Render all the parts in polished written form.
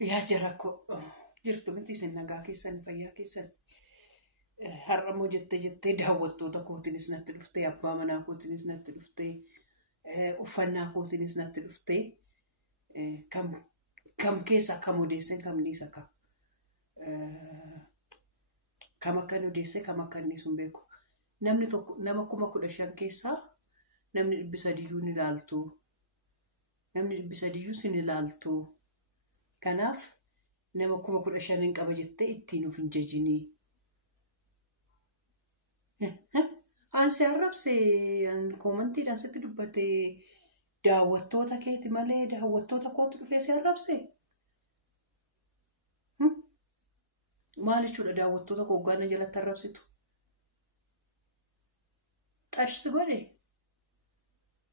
Yaa jarakko jirtu miti isin nagaa keessan fayyaa keessan har'amoo jettee daawwattoota kootiinis natti dhuftee abbaa manaa kootiinis natti dhuftee uffannaa kootiinis natti dhuftee kam keessa kam odeessan kam dhiisa kam akka odeesse kam akka inni sun beeku namni tokko nama 15,000 keessaa namni 300 ni ilaaltu namni 300 sin ilaaltu. Kanaaf nama 15,000 qaba jettee ittiin of hin jajinii. Ansi arrabsee koomantiidhaan sitti dubbatee daawwattoota keeti malee daawwattoota kootti dhufee si arrabsee. Maal jechuudha daawwattoota koo gaana jalatti arrabsitu? Xashsi godhe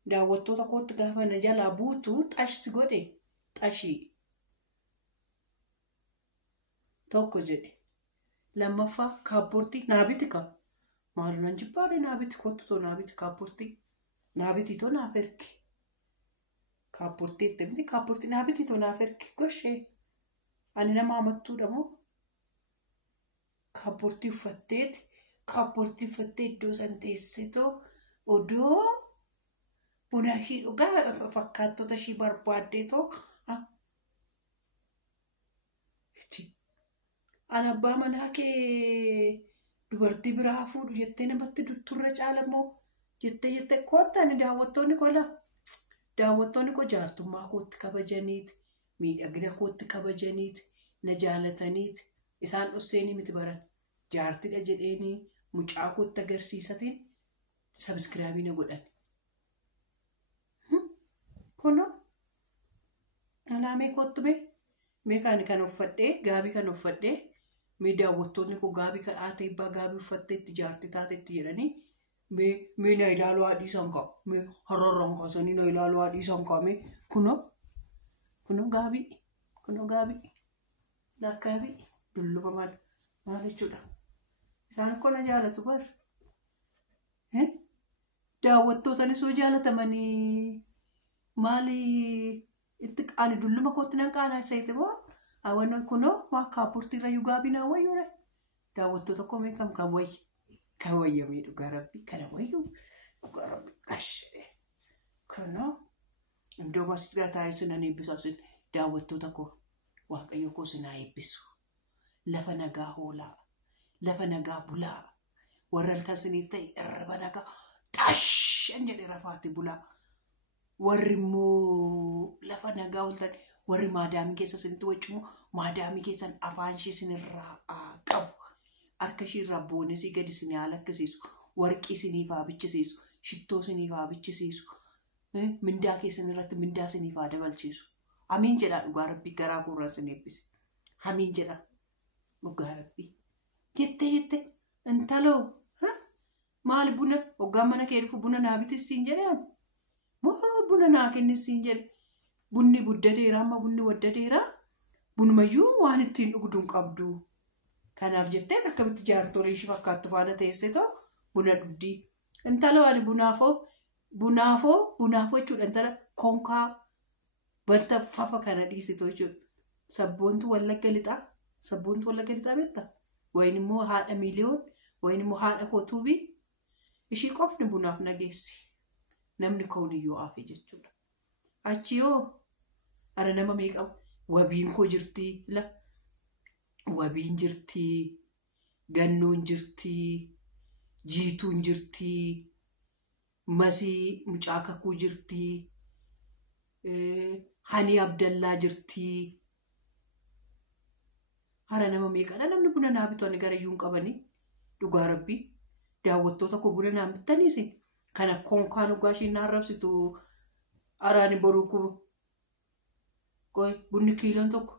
daawwattoota kootti gaafa na jalaa buutu xashsi godhe xashii. Tokko jedhe lammaffaa kaapportii naabiti ka maalu nan jibbaare naabiti kottu too naabiti kaapportii naabiti too naaf ergi kaapportii itti miti kaapportii naabiti too naaf ergi goshee ani nama amattuudha moo kaapportii uffattee iddoo san teessitoo odoo buna ishii dhugaa fakkaattota ishii barbaaddeetoo Ana abbaa manaa kee dubartii biraa fuudhu jettee namatti turre caalamoo jettee koottani daawwattoonni koo jaartummaa kootti kabajaniiti miidhagina kootti kabajaniiti na jaalataniiti isaan dhosseenii miti baran jaartidha jedheenii mucaa kootti agarsiisatiin sabskraabii na godhan. Kunoo alaamee koottume meeqaani kan uffadhee gaabii kan uffadhee mee daawwattoonni koo gaabii kan haatee ibbaa gaabii uffattee itti jaartii taatetti jedhanii mee na ilaaluu haadhii sankaa mee hararraan kaasanii na ilaaluu haadhii sankaa mee kunoo gaabii lakkaabii dulluba maal jechuudha isaan akkoo na jaalatu bar daawwattootanis soo jaalatamanii maali itti ani dulluma kootti nan qaanaa isayte moo awan kunoo waa kaapportii irra gaabii naa wayyuudha daawwattoota koo mee kam wayyamee dhugaa rabbii kana wayyuu dhugaa rabbii qashee kunoo iddoo masitti gara taa'ee sinan eebbisaasin daawwattoota koo waaqayyo koo sinaa eebbisu lafa nagaa hoolaa lafa nagaa bulaa warra halkan siniif ta'e irra nagaa xashshan jedhe rafaatti bulaa. Warri immoo lafa nagaa oltan warri maadaamii keessa sinitti waccumoo maadaamii keessan afaan ishee sinirraa qabu harka ishee irraa boonesii gadi sinii haala akkasiisu warqii siniif haa bichisiisu shittoo siniif haa bichisiisu mindaa keessan irratti mindaa siniif haa dabalchiisu hamiin jedhaa dhugaa rabbii garaa koorraa sin eebbise hamiin jedhaa dhugaa rabbii jettee intaloo maal buna hoggaan mana kee dhufu buna naabitis siin jedhee buna naa kennisiin jedhe bunni guddateera amma bunni waddateera bunumayyuu waan ittiin dhugduun qabdu kanaaf jettee akkamitti jaartolee ishee fakkaattu faana teessitoo buna dhugdii intala waan bunaafoo jechuudha intala konkaa banta fafa kana dhiisitoo jechuudha sabboontu wallagga lixaa beektaa wayin immoo haadha miiliyoon wayin immoo haadha kootuubii ishii qofni bunaaf nageessi. Namni kooniyyoo hafe jechuudha. Achi yoo ara nama meeqa wabiin koo jirtii wabiin jirtii gannoon jirtii jiituun jirtii masii mucaa kakuu jirtii hani abdallaa jirtii ara nama meeqadha namni buna naa bitoonni gara iyyuu hin qabanii dhugaa rabbii daawwattoota koo buna naa bitaniisi. Kana konkaan ugaashii na arrabsitu araani boruu bunni kiiloon tokko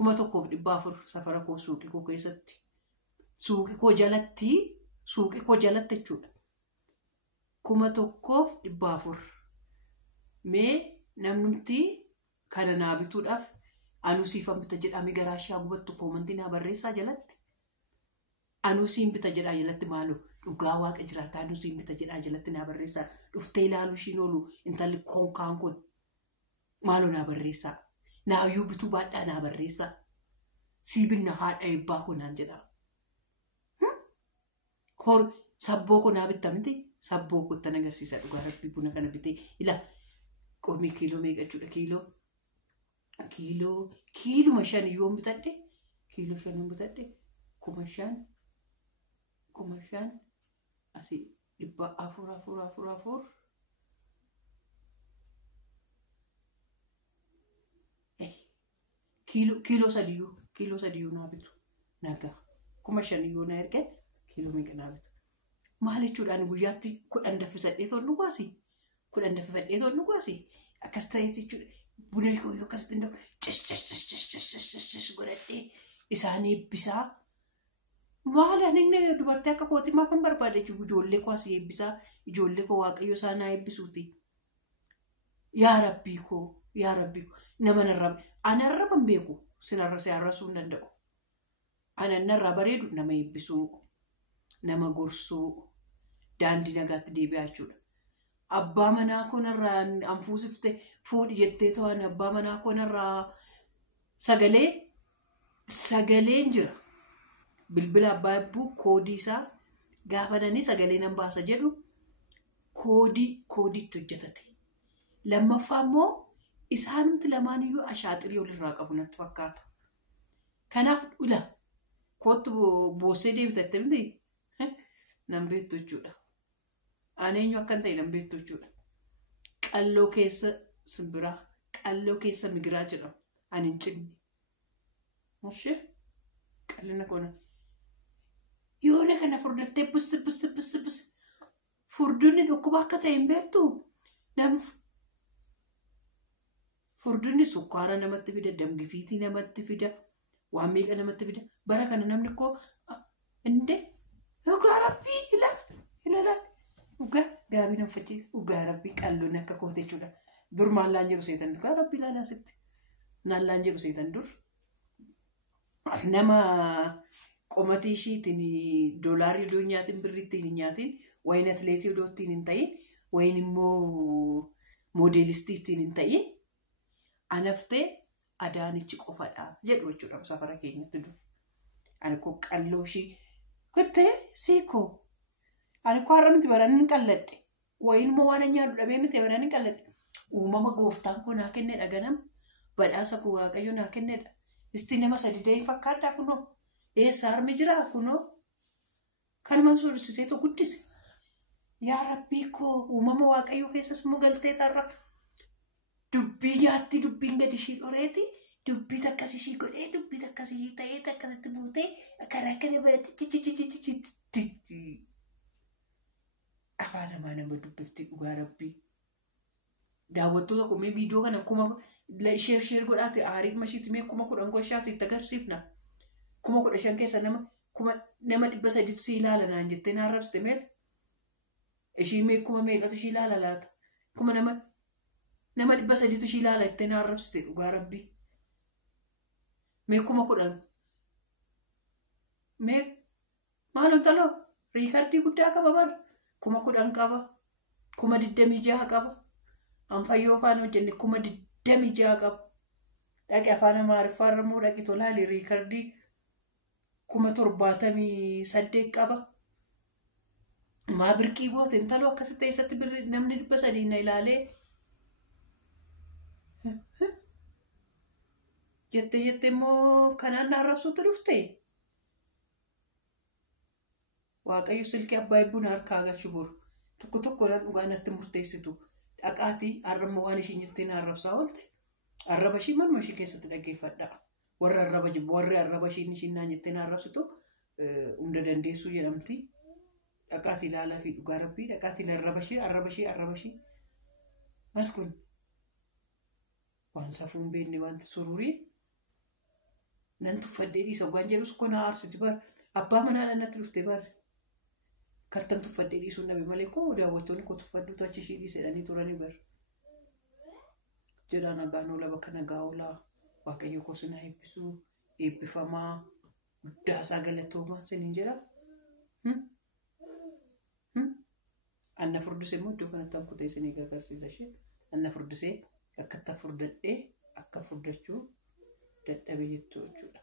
1,400 safara koo suuqii koo keessatti suuqii koo jalatti jechuudha 1,400 mee namnumti kana naa bituudhaaf anuusiifan bita jedhamee garaa ishee gubattu koomantii naa barreessaa jalatti anuusiin bita jedhaa jalatti maaloo dhugaa waaqa jiraataa anuusiin bita jedhaa jalatti naa barreessaa dhuftee ilaaluu ishiin oolu intalli konkaan kun maaloo naa barreessaa Naayyuu bituu baadhaa naa barreessaa. Siibinna haadha eebbaa kunaan jedha. Hor sabboo kunaa bitta miti. Sabboo kuttan agarsiisa dhugaa rabbii buna kana bitee ila qoomii kiiloo meeqa jechuudha kiiluma 5 yoo bitadhe kiiloo 5 yoo bitadhe 5,000 asii 444 kiiloo 3 naa bitu nagaa 5,000 yoo na erge kiiloo meeqa naa bitu. Maal jechuudhaan guyyaatti 10 daffisadhee toon dhugaasi 10 daffifadhee toon dhugaasi akkas ta'eeti jechuudha. Buna yoo akkasitti hin ta'u cis godhadhee isaan eebbisaa. Maal ani dubartii akka kootii maaf hin barbaade ijoollee koo asii eebbisaa ijoollee koo waaqayyo isaan haa eebbisuuti. Yaa rabbii koo nama narraba ani arraban beeku sinarra si arrasuu hin danda'u. Ani narraa bareedu nama eebbisuu nama gorsuu daandii nagaatti deebi'aa jechuudha. Abbaa manaa koonarraa anfuusifte fuudhi jettee to'an abbaa manaa koonarraa sagaleen jira. Bilbila abbaa eebbuu koodii isaa gaafananii sagalee nan baasa jedhu koodiitti hojjetate. Lammaffaa immoo isaanumti lamaaniyyuu ashaaxirii olirraa qabu natti fakkaata. Kanaaf dhula kootu boossee deebitatte miti nan beektu jechuudha. Ani eenyu akkan ta'e nan beektu jechuudha. Qalloo keessa simbiraa qalloo keessa migiraa jedhamu ani hin cinne. Moshee qallina koona yoona kana furdattee bus furdunni dhukkuba akka ta'e hin beektu. Furdunni sukkaara namatti fida, damgifiitii namatti fida, waan meeqa namatti fida. Bara kana namni koo indee dhugaa rabbii ilaala. Dhugaa gaabii nan fachi dhugaa rabbii qalloon akka koote jechuudha. Dur maallaan jedhu seetan dhugaa rabbii ilaalaa sitti. Naallaan jedhu seetan dur. Nama qomatii ishiitiin doolaarii idoo nyaatiin birriitti hin nyaatiin wayin atileetii idoo ittiin hin ta'in wayin immoo moodeelistii ittiin hin ta'in anaftee adaanichi qofadha jedhu jechuudha safara keenyatti dur. Ani koo qalloo ishii kuttee siikoo. Ani koo har'a miti baraan hin qalladhe. Wayin immoo waan nyaadhu dhabee miti baraan hin qalladhe. Uumama gooftaan koo naa kennedha ganama. Badhaasa koo waaqayyo naa kennedha. Isti nama 3 ta'e fakkaadhaa kunoo. Eessa harmi jiraa kunoo. Kanuma suursiteetu guddise. Yaa rabbii koo uumama waaqayyo keessas immoo galtee tarra. Dubbii nyaatti dubbiin gadi ishii dhoreeti. Dubbii takkas ishii godhee dubbii takkas ishii ta'ee takkasitti buutee karaa kana baatti afaan namaa nama dubbifti dhugaa rabbii. Daawwattoota kumee viidiyoo kana kuma sheer godhaate aarii mashiitti mee 10,000 goshaatti itti agarsiifna. 15,000 keessa nama 300 si ilaala naan jettee naan rabsite meel. Ishii mee 1000 meeqatu ishii ilaala laata. Nama 300 ishii ilaala jettee naan rabsite dhugaa rabbii. Mee 10,000 mee maalon taloo riikardii guddaa qaba bara 10,000 qaba 26,000 qaba anfayyoo afaan hojjenne 26,000 qaba dhaqi afaan amaariffaa irrammoo dhaqi tolaali riikardii 78,000 qaba maa birqii booteen taloo akkasitti eessatti birri namni 300 na ilaalee jettee immoo kanaan na arrabsuutti dhufte. Waaqayyo silkii abbaa eebbuun harkaa galchu boru. Tokko dhugaa natti murteessitu. Dhaqaatii arrabma waan ishiin jettee na arrabsaa oolte. Arraba ishii manuma ishii keessatti dhaggeeffadha. Warri arraba ishiin naan jettee na arrabsitu hunda dandeessuu jedhamti. Dhaqaatii ilaalaa fi dhugaa rabbii dhaqaatii arraba ishii. Maal kun? Waan safuun beekne wanti sururiin. Nan tuffadhee dhiisa waan jedhus kun na aarsiti bara. Abbaa manaadhaan natti dhufte bara. Kattan tuffadhee dhiisuun dhabe malee koo daawwattoonni koo tuffadduutu achi ishii dhiisedhanii turanii bara. Jedhaa nagaan oola bakka nagaa oolaa. Waaqayyo koo sinaa eebbisuu eebbifamaa guddaasaa galatoomaa siniin jedha. Anna furdisee immoo iddoo kanatti hankutee isinii agarsiisa ishee. Anna furdisee akkatti furdadhee akka furdachuu dadhabee jettu jechuudha.